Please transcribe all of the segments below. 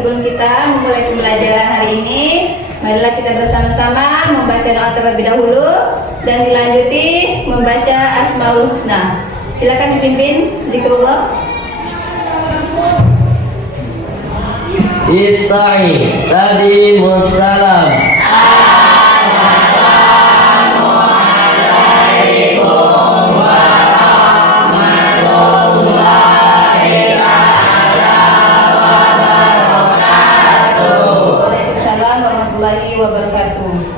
sebelum kita memulai pembelajaran hari ini, marilah kita bersama-sama membaca doa terlebih dahulu dan dilanjuti membaca Asmaul Husna. Silakan dipimpin zikrullah. Ista'i tadi musalam.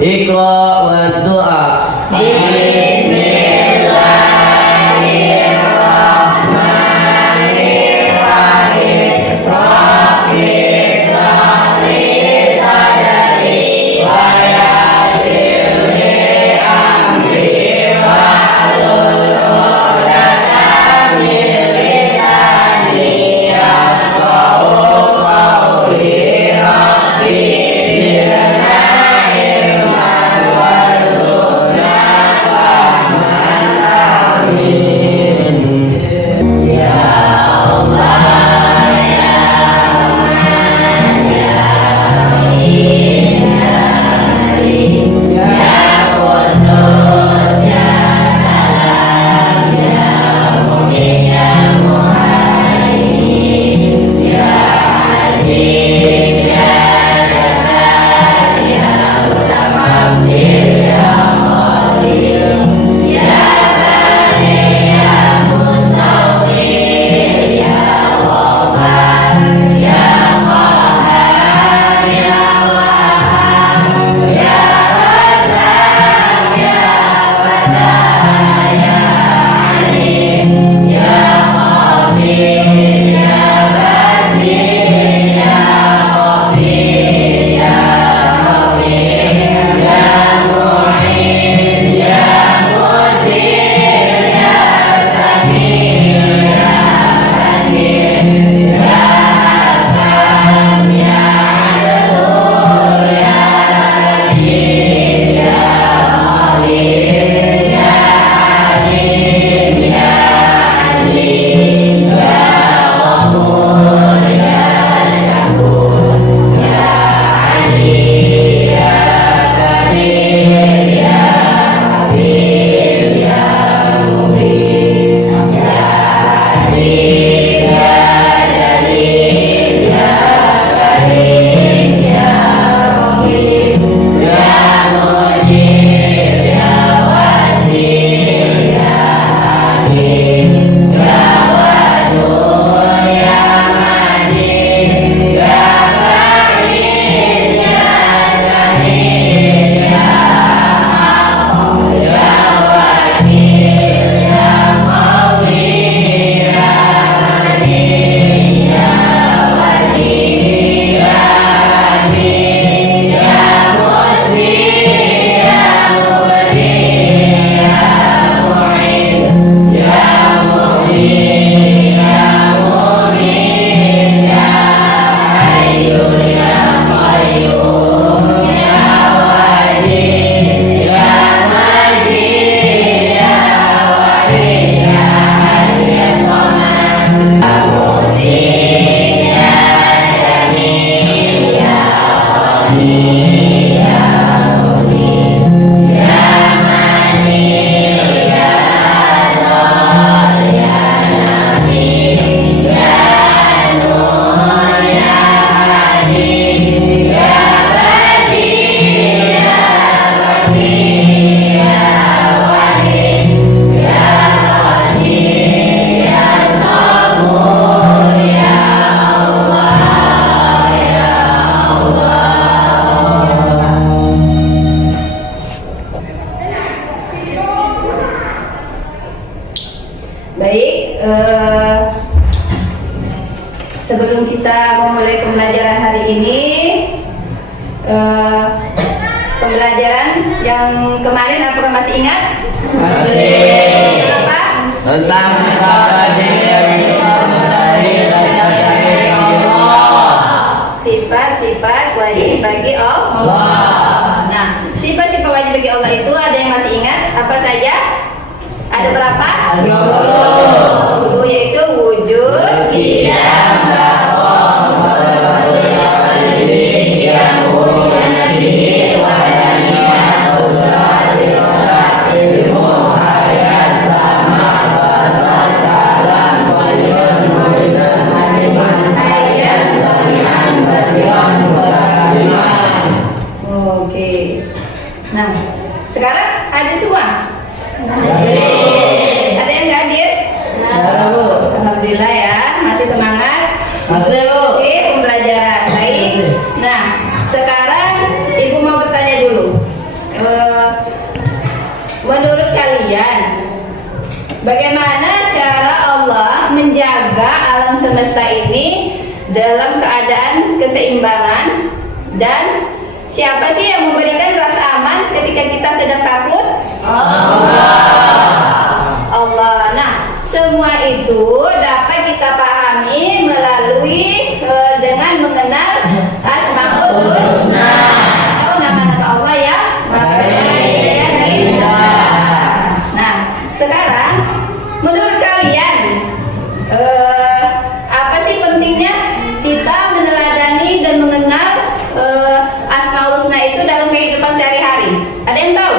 Iqra wa doa. Bismillahirrahmanirrahim. Rabbi sholli sadri wa yassirli amri wahlul 'uqdatam min lisani yafqahu qawli. Rabbi Sebelum kita memulai pembelajaran hari ini, pembelajaran yang kemarin apakah masih ingat? Masih. Apa? Tentang sifat wajib Sifat-sifat wajib bagi Allah. Nah, sifat-sifat wajib bagi Allah itu ada yang masih ingat? Apa saja? Ada berapa? 20, yaitu wujud, tidak, Bagaimana cara Allah menjaga alam semesta ini dalam keadaan keseimbangan, dan siapa sih yang memberikan rasa aman ketika kita sedang takut? Allah. Nah, semua itu dapat kita pahami melalui dengan mengenal Asmaul Husna. Tahu nama-nama Allah ya? Nah, sekarang menurut kalian apa sih pentingnya kita meneladani dan mengenal Asmaul Husna itu dalam kehidupan sehari-hari? Ada yang tahu?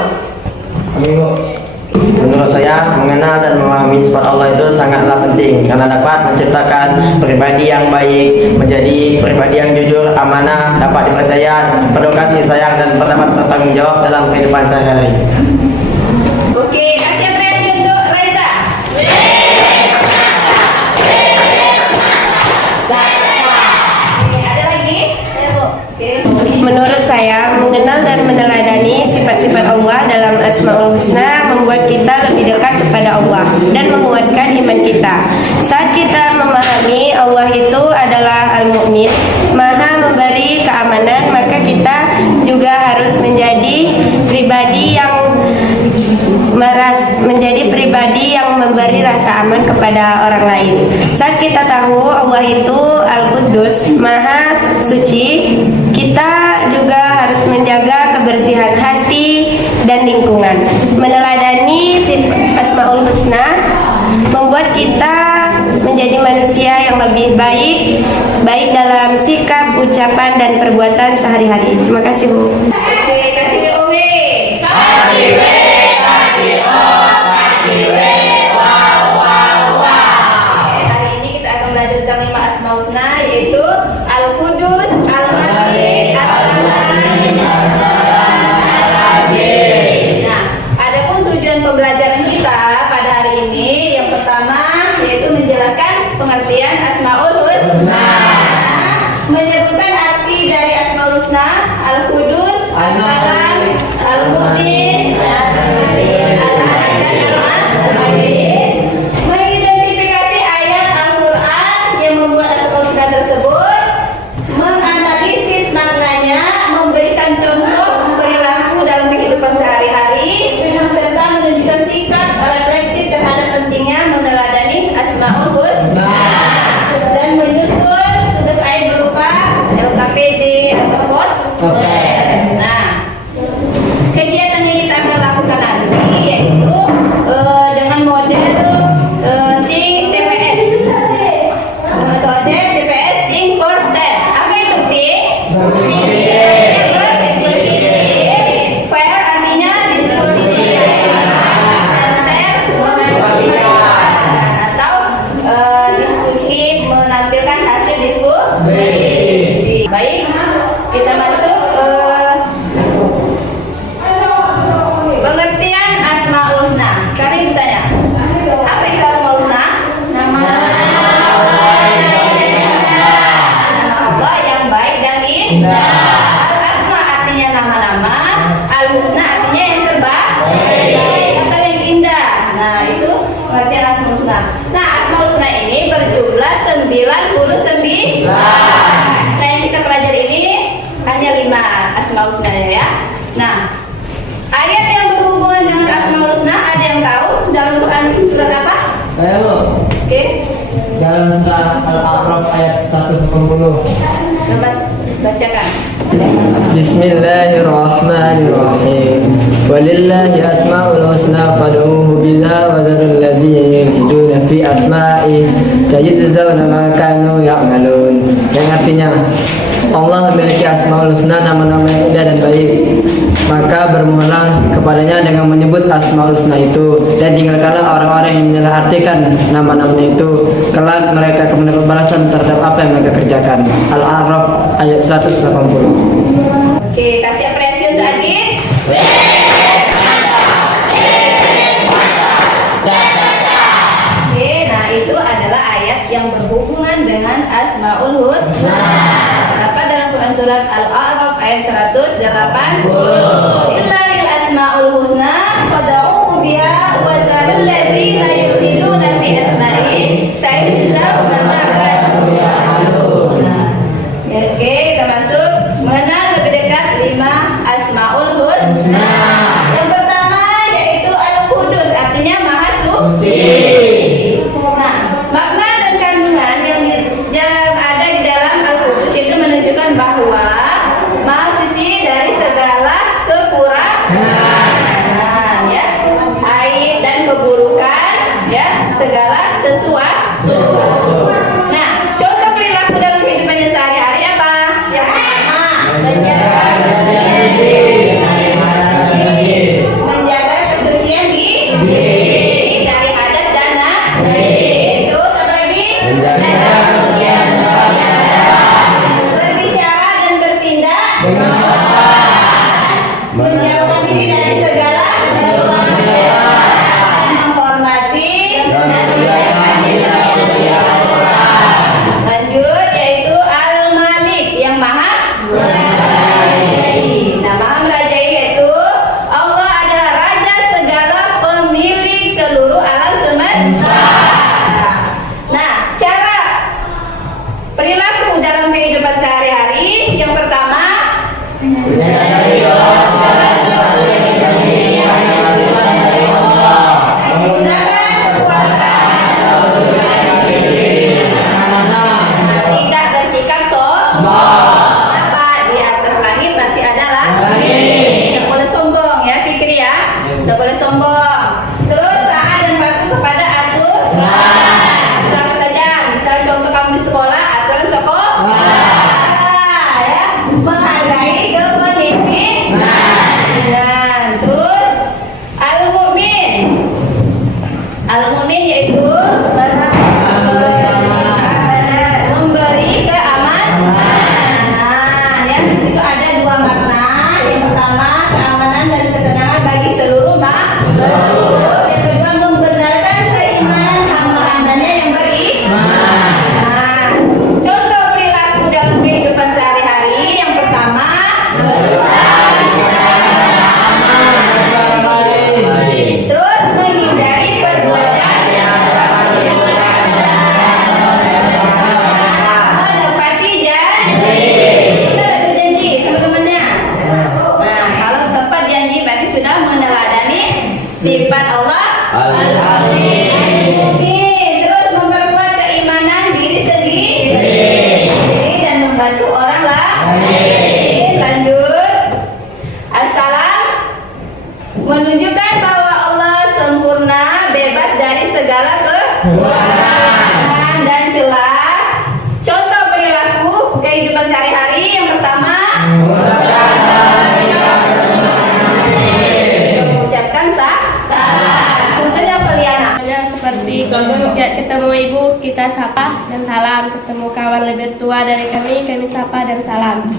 Menurut saya, mengenal dan memahami sifat Allah itu sangatlah penting karena dapat menciptakan pribadi yang baik, menjadi pribadi yang jujur, amanah, dapat dipercaya, penuh kasih sayang, dan dapat bertanggung jawab dalam kehidupan sehari-hari. Oke, kasih apresiasi untuk Reza. Oke, ada lagi? Ayo, Bu. Oke. Menurut saya, mengenal dan meneladani sifat-sifat Allah dalam Asmaul Husna membuat kita lebih dekat kepada Allah dan menguatkan iman kita. Saat kita memahami Allah itu adalah Al-Mu'min, Maha memberi keamanan, maka kita juga harus menjadi pribadi yang memberi rasa aman kepada orang lain. Saat kita tahu Allah itu Al-Quddus, Maha Suci, kita juga harus menjaga kebersihan hati dan lingkungan. Meneladani Asmaul Husna membuat kita menjadi manusia yang lebih baik dalam sikap, ucapan, dan perbuatan sehari-hari. Terima kasih, Bu. Oke, kasih Umi. Hari ini kita akan belajar tentang 5 Asmaul Husna, yaitu Al-Quddus, Al-Malik, Al-Rahman. Nah, adapun tujuan pembelajaran kita pada hari ini, yang pertama yaitu menjelaskan pengertian Asmaul Husna, menyebutkan arti dari Asmaul Husna: Al-Quddus, As-Salam, Al-Mu'min, Al-Aziz, Al-Aziz, mengidentifikasi ayat Al-Quran yang membuat Asmaul Husna tersebut, menganalisis maknanya, memberikan contoh perilaku dalam kehidupan sehari-hari, serta menunjukkan sikap reflektif terhadap pentingnya meneladani Asmaul Husna, dan menyusun tugas akhir berupa LKPD atau POS. Nah, kegiatan yang kita akan lakukan nanti yaitu dengan model TPS, metode TPS, Think for Self. Apa itu Think? Fair artinya diskusi, atau diskusi menampilkan hasil diskusi. Baik, kita masuk ke pengertian Asmaul Husna. Sekarang ibu tanya, apa itu Asmaul Husna? Nama Allah yang baik dan indah. Al-Asma artinya nama-nama, Al-Husna artinya yang terbaik atau yang indah. Nah, itu pengertian Asmaul Husna. Nah, Asmaul Husna ini berjumlah 99. Nah, yang kita pelajari ini hanya 5 Asmaul Husna ya. Nah, ayat yang berhubungan dengan Asmaul Husna ada yang tahu dalam Quran surat apa? Ayo, Oke, dalam surat Al-A'raf ayat 180. Mas bacakan. Bismillahirrahmanirrahim. Walillahi asmaul husna fad'uhu biha wa dharul ladzina yulhiduna fi asma'i sayajzawna ma kanu ya'malun. Yang artinya, Allah memiliki asmaul husna, nama-nama yang indah dan baik. Maka bermohonlah kepadanya dengan menyebut asmaul husna itu, dan tinggalkanlah orang-orang yang menyalahartikan nama-namanya itu. Kelak mereka akan mendapat balasan terhadap apa yang mereka kerjakan. Al-A'raf ayat 180. Oke, kasih apresiasi untuk Adit. Oke, nah itu adalah ayat yang berhubungan dengan Asmaul Husna. Dapat dalam Quran surat Al-A'raf ayat 180. Illahil asmaul husna fad'uhu biha wa dzarul ladzina yulhiduna fi asma'i sayujzauna ma kanu ya'malun. Oke, kita masuk mengenal lebih dekat 5 Asmaul Husna. Yang pertama yaitu Al-Qudus, artinya Maha Suci. Nah, makna dan kandungan yang ada di dalam Al-Qudus itu menunjukkan bahwa Maha Suci dari segala kekurangan, ya, aib dan keburukan, ya, segala sesuatu. Nah, contoh perilaku dalam kehidupannya sehari-hari apa? Yang pertama, menjaga kesucian diri dari hadas dan najis. Terus apa lagi? Berbicara dan bertindak menjauhkan diri dari segala dan menghormati. Lanjut, yaitu Al-Malik, yang maha merajai. Nah, maha merajai yaitu Allah adalah raja segala, pemilik seluruh alam semesta. Nah, cara perilaku dalam kehidupan sehari-hari yang pertama, menggunakan kekuasaan, tidak bersikap sombong. Apa? Di atas langit masih ada langit. Tidak boleh sombong, ya, pikir ya. Tidak boleh sombong. Terus taat dan patuh kepada aturan. Sama saja. Misal contoh kamu di sekolah, aturan sekolah, ya, menghargai kepemimpinan. Terus Al-Mu'min. Al-Mu'min yaitu memberi keamanan. Ya, di situ ada 2 makna. Yang pertama, keamanan dan ketenangan bagi seluruh makhluk. Yang kedua, membenarkan keimanan hamba-hambanya yang beriman. Nah, contoh perilaku dalam kehidupan sehari-hari yang pertama, terus menghindari perbuatan menepati janji. Kita ada berjanji teman-temannya. Nah, kalau tepat janji berarti sudah meneladani sifat Allah. Terus memperkuat keimanan diri sendiri dan membantu orang lain. Lanjut, Assalam menunjukkan bahwa Allah sempurna, bebas dari segala kekurangan dan celah. Contoh perilaku kehidupan sehari-hari yang pertama, mengucapkan salam. Contohnya apa, Liana? Seperti ketemu ibu kita sapa dan salam, ketemu kawan lebih tua dari kami sapa dan salam.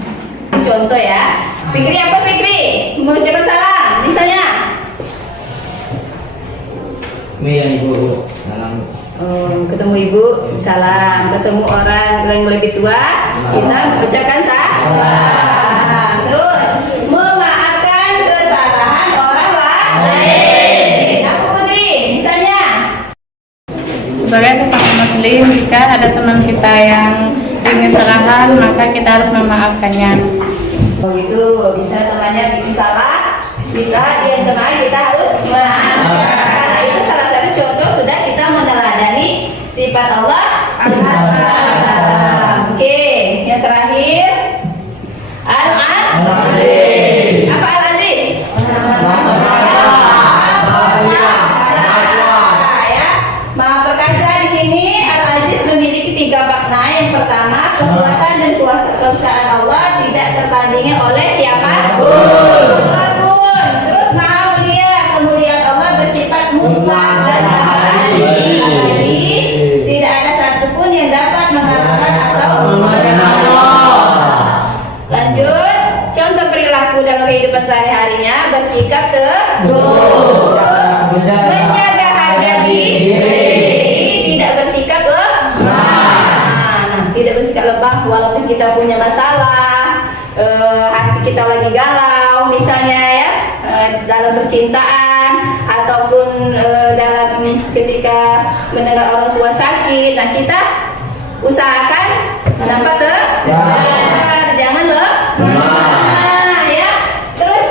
Contoh ya. Fikri apa, Fikri? Mengucapkan salam. Misalnya, Ibu, salam. ketemu ibu, salam. Ketemu orang yang lebih tua, kita mengucapkan salam. Terus, memaafkan kesalahan orang lain. Apa, Putri? Misalnya, Sebagai sesama muslim, jika ada teman kita yang punya kesalahan, maka kita harus memaafkannya. begitu bisa temannya bikin salah, kita yang kena kita harus memaafkan. Karena itu salah satu contoh sudah kita meneladani sifat Allah. Oke, yang terakhir Al-Aziz. Apa Al-Aziz? Ya, Maha Perkasa di sini Al-Aziz memiliki 3 makna. Yang pertama, kekuatan dan kekuasaan Allah tidak tertandingi oleh siapapun. Terus Maha Mulia, kemuliaan Allah bersifat mutlak dan abadi. Jadi tidak ada satupun yang dapat mengalahkan atau lanjut, contoh perilaku dalam kehidupan sehari-harinya bersikap teguh, menjaga harga diri, tidak bersikap lemah. Tidak bersikap lemah walaupun kita punya masalah, hati kita lagi galau misalnya ya, dalam percintaan, ataupun dalam ketika mendengar orang tua sakit. Nah, kita usahakan dapat jangan lemah ya. Terus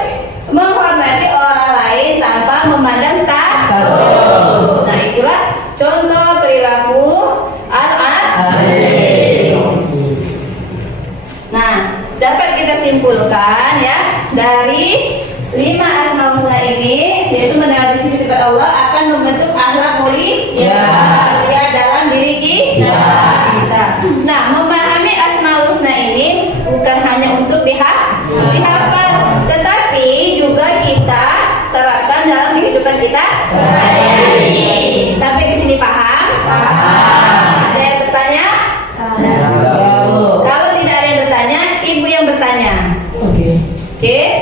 menghormati orang lain tanpa memandang status. Nah, itulah contoh perilaku Nah, dapat kita simpulkan ya dari 5 asmaul husna ini, yaitu mengenal sifat Allah akan membentuk akhlak mulia dalam diri kita. Nah, memahami asmaul husna ini bukan hanya untuk dihafal, tetapi juga kita terapkan dalam kehidupan kita sehari-hari. Sampai di sini paham? Ada yang bertanya? Kalau tidak ada yang bertanya, ibu yang bertanya. Oke.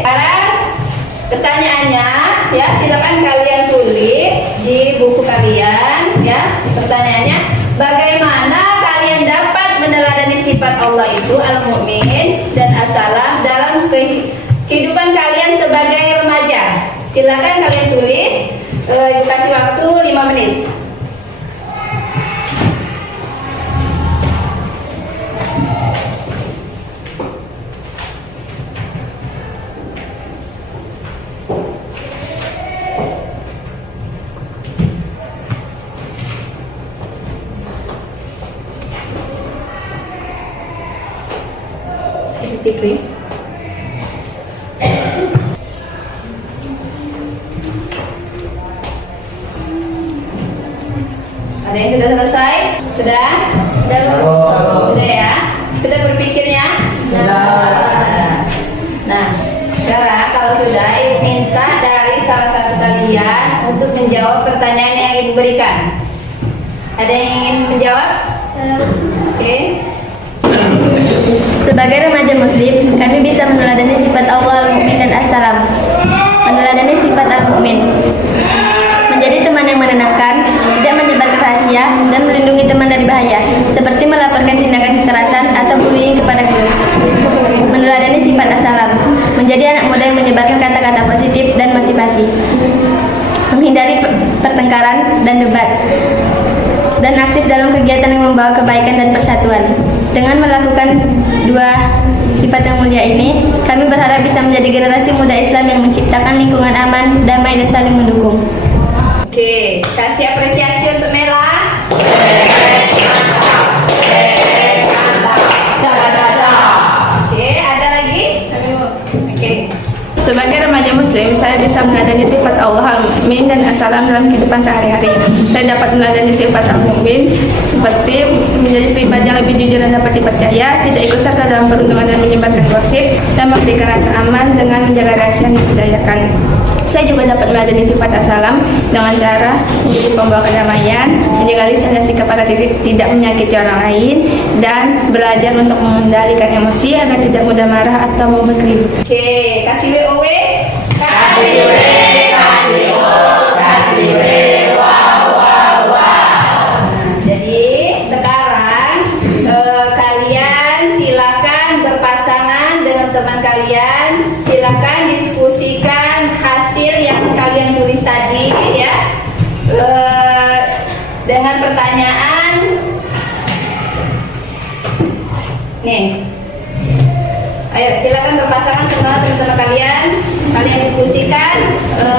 Sekarang pertanyaannya, ya silakan kalian tulis di buku kalian, ya. Pertanyaannya, bagaimana kalian dapat meneladani sifat Allah itu al-mu'min dan as-salam dalam kehidupan kalian sebagai remaja? Silakan kalian tulis. Ibu kasih waktu 5 menit. Fikri. Ada yang sudah selesai? Sudah? Sudah ya? Sudah berpikirnya? Nah, sekarang kalau sudah, ibu minta dari salah satu kalian untuk menjawab pertanyaan yang ibu berikan. Ada yang ingin menjawab? Oke. Sebagai remaja muslim, kami bisa meneladani sifat Allah al-mu'min dan as-salam. Meneladani sifat al-mu'min, menjadi teman yang menenangkan, tidak menyebarkan rahasia, dan melindungi teman dari bahaya, seperti melaporkan tindakan kekerasan atau bullying kepada guru. Meneladani sifat as-salam, menjadi anak muda yang menyebarkan kata-kata positif dan motivasi, menghindari pertengkaran dan debat, dan aktif dalam kegiatan yang membawa kebaikan dan persatuan. Dengan melakukan 2 sifat yang mulia ini, kami berharap bisa menjadi generasi muda Islam yang menciptakan lingkungan aman, damai, dan saling mendukung. Oke, kasih apresiasi untuk Mela. Oke, ada lagi? Oke. Sebagai remaja muslim, saya bisa meneladani sifat Allah al-mu'min dan as-salam dalam kehidupan sehari-hari. Saya dapat meneladani sifat al-mu'min seperti menjadi pribadi yang lebih jujur dan dapat dipercaya, tidak ikut serta dalam perundungan dan menyebarkan gosip, dan memberikan rasa aman dengan menjaga rahasia yang dipercayakan. Saya juga dapat meneladani sifat as-salam dengan cara menjadi pembawa kedamaian, menjaga lisan dan sikap pada diri, tidak menyakiti orang lain, dan belajar untuk mengendalikan emosi agar tidak mudah marah atau mau berkeributan. Oke, kasih WOW. Jadi sekarang kalian silakan berpasangan dengan teman kalian, silakan diskusikan hasil yang kalian tulis tadi ya, dengan pertanyaan nih. Ayo silakan berpasangan semua teman-teman kalian diskusikan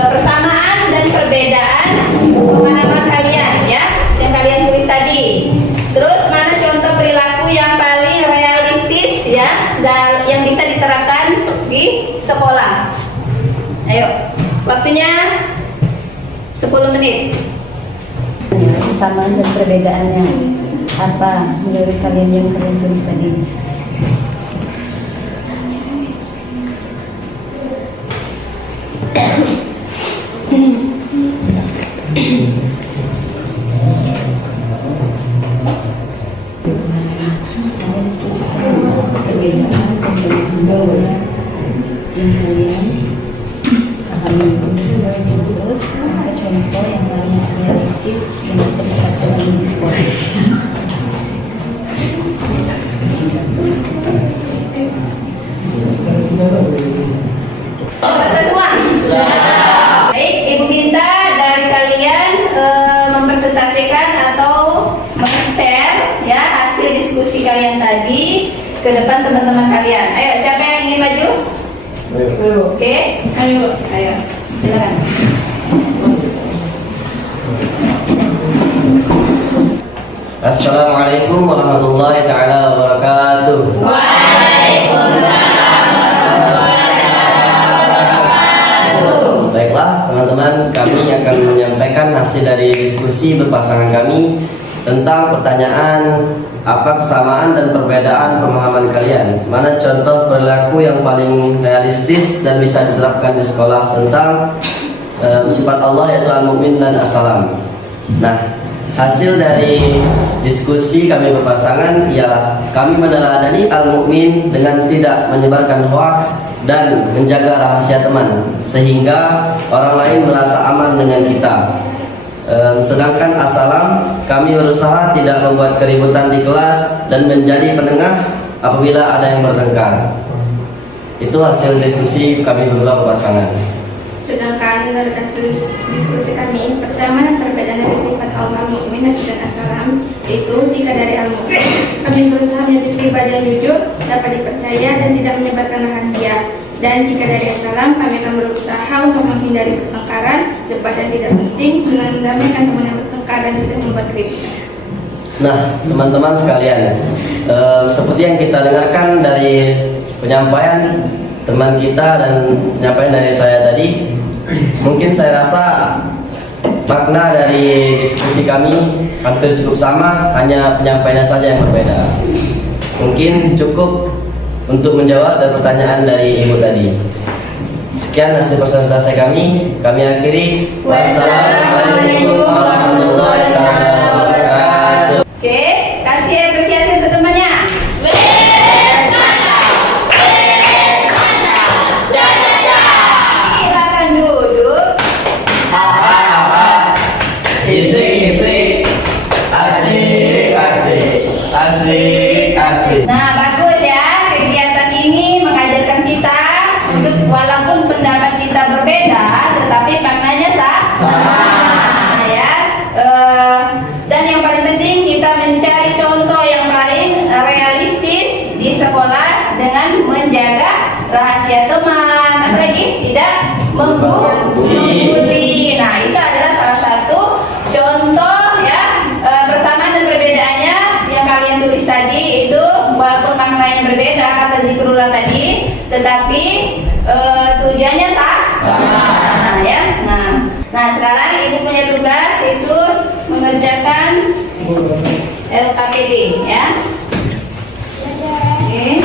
persamaan dan perbedaan pemahaman kalian ya yang kalian tulis tadi. Terus mana contoh perilaku yang paling realistis ya dan yang bisa diterapkan di sekolah. Ayo, waktunya 10 menit. Persamaan dan perbedaannya apa menurut kalian yang kalian tulis tadi? Yang kalian pahami, terus apa contoh yang paling realistis yang bisa diterapkan di sekolah? Semua? Baik, Ibu minta Ayo, silakan. Assalamualaikum warahmatullahi taala wabarakatuh. Baiklah teman-teman, kami akan menyampaikan hasil dari diskusi berpasangan kami tentang pertanyaan apa kesamaan dan perbedaan pemahaman kalian. Mana contoh perilaku yang paling realistis dan bisa diterapkan di sekolah tentang sifat Allah yaitu al-mu'min dan as-salam. Nah, hasil dari diskusi kami berpasangan ialah kami meneladani al-mu'min dengan tidak menyebarkan hoaks dan menjaga rahasia teman sehingga orang lain merasa aman dengan kita. Sedangkan as-salam kami berusaha tidak membuat keributan di kelas dan menjadi penengah apabila ada yang bertengkar. Itu hasil diskusi kami berdua berpasangan. Sedangkan dari hasil diskusi kami, persamaan dan perbedaan dari sifat Allah mukmin dan as-salam itu jika dari al-mu'min kami berusaha menjadi pribadi yang jujur, dapat dipercaya dan tidak menyebarkan rahasia. Dan jika dari as-salam kami akan berusaha untuk menghindari pertengkaran cepat dan tidak penting dengan mendamaikan teman yang bertengkar dan tidak membuat keributan. Nah, teman-teman sekalian, seperti yang kita dengarkan dari penyampaian teman kita dan penyampaian dari saya tadi, mungkin saya rasa makna dari diskusi kami hampir cukup sama, hanya penyampaiannya saja yang berbeda. Mungkin cukup untuk menjawab dan pertanyaan dari ibu tadi. Sekian hasil presentasi kami akhiri. Wassalamualaikum warahmatullahi wabarakatuh. Oke, kasih apresiasi untuk temannya. Silakan duduk. Isik, asik, asik. Nah, bagus ya. Kegiatan ini mengajarkan kita untuk walaupun pendapat kita berbeda, tetapi maknanya sama. Ya. Dan yang paling penting kita mencari contoh yang paling realistis di sekolah dengan menjaga rahasia teman, apalagi tidak membuli. Nah, itu adalah salah satu contoh ya persamaan dan perbedaannya yang kalian tulis tadi itu walaupun maknanya berbeda kata zikrullah tadi, tetapi tujuannya sama. Ya. Nah sekarang ibu punya tugas itu mengerjakan LKPD ya. Oke.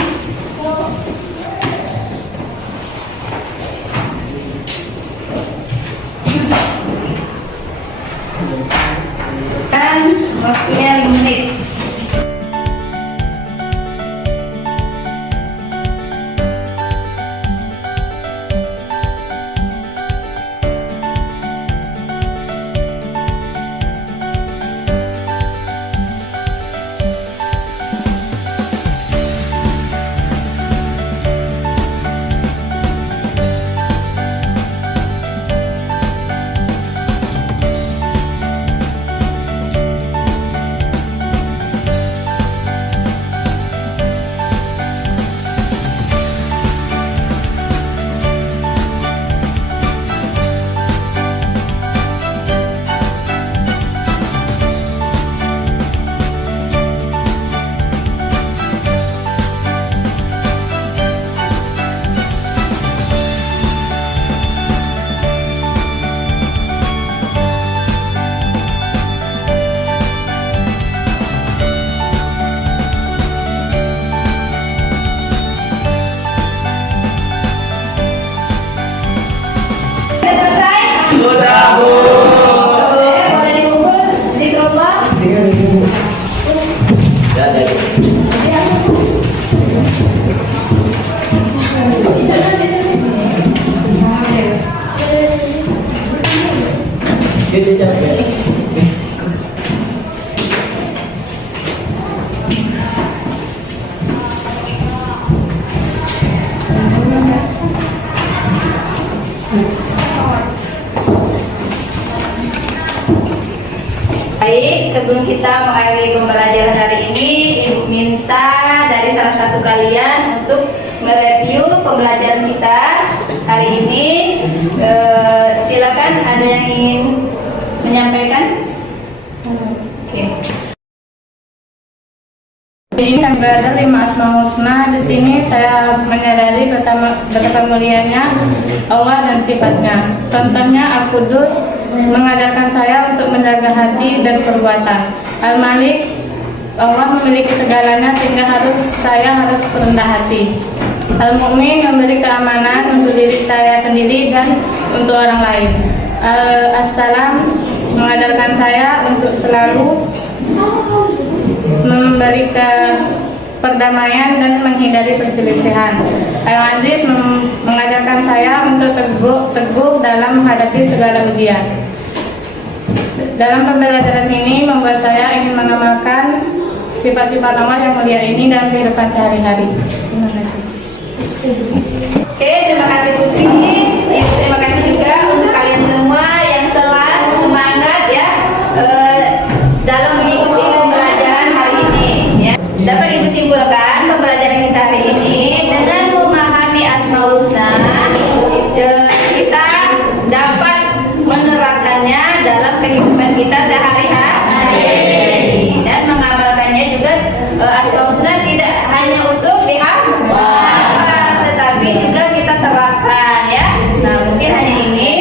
Kan waktunya 5 menit. Boleh dikumpul zikrullah. Baik, sebelum kita mengakhiri pembelajaran hari ini, Ibu minta dari salah satu kalian untuk mereview pembelajaran kita hari ini. Silakan, ada yang ingin menyampaikan? Oke. Ini yang berada 5 Asmaul Husna. Di sini saya menyadari betapa mulianya Allah dan sifatnya. Contohnya Al-Qudus mengajarkan saya untuk menjaga hati dan perbuatan. Al-Malik, Allah memiliki segalanya sehingga saya harus rendah hati. Al-Mu'min memberi keamanan untuk diri saya sendiri dan untuk orang lain. Al-Assalam mengajarkan saya untuk selalu memberi perdamaian dan menghindari perselisihan. Al-Aziz mengajarkan saya untuk teguh dalam menghadapi segala ujian. Dalam pembelajaran ini membuat saya ingin mengamalkan sifat-sifat Allah yang mulia ini dalam kehidupan sehari-hari. Terima kasih. Oke, terima kasih Putri. Terima kasih juga untuk kalian semua yang telah semangat ya dalam mengikuti pembelajaran hari ini. Ya. Dapat Ibu simpulkan pembelajaran kita hari ini dengan memahami Asmaul Husna, kita dapat menerapkannya dalam kehidupan kita sehari-hari dan mengamalkannya juga. Asmaul Husna tidak hanya untuk dihafal, tetapi juga kita terapkan ya. Nah, mungkin hanya ini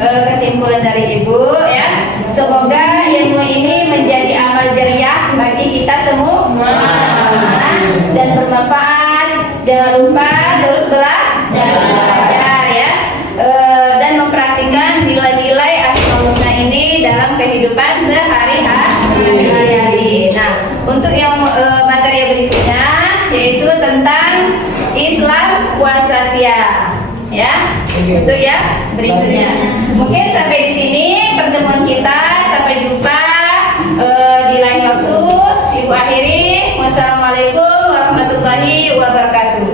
kesimpulan dari Ibu ya. Semoga ilmu ini menjadi amal jariah bagi kita semua dan bermanfaat. Jangan lupa terus belajar ya, dan mempraktikkan nilai-nilai Asmaul Husna ini dalam kehidupan sehari-hari. Nah, untuk yang materi berikutnya yaitu tentang Islam wasatiyah ya. Untuk ya berikutnya. Mungkin sampai di sini pertemuan kita. Sampai jumpa di lain waktu. Ibu akhiri. Wassalamualaikum warahmatullahi wabarakatuh.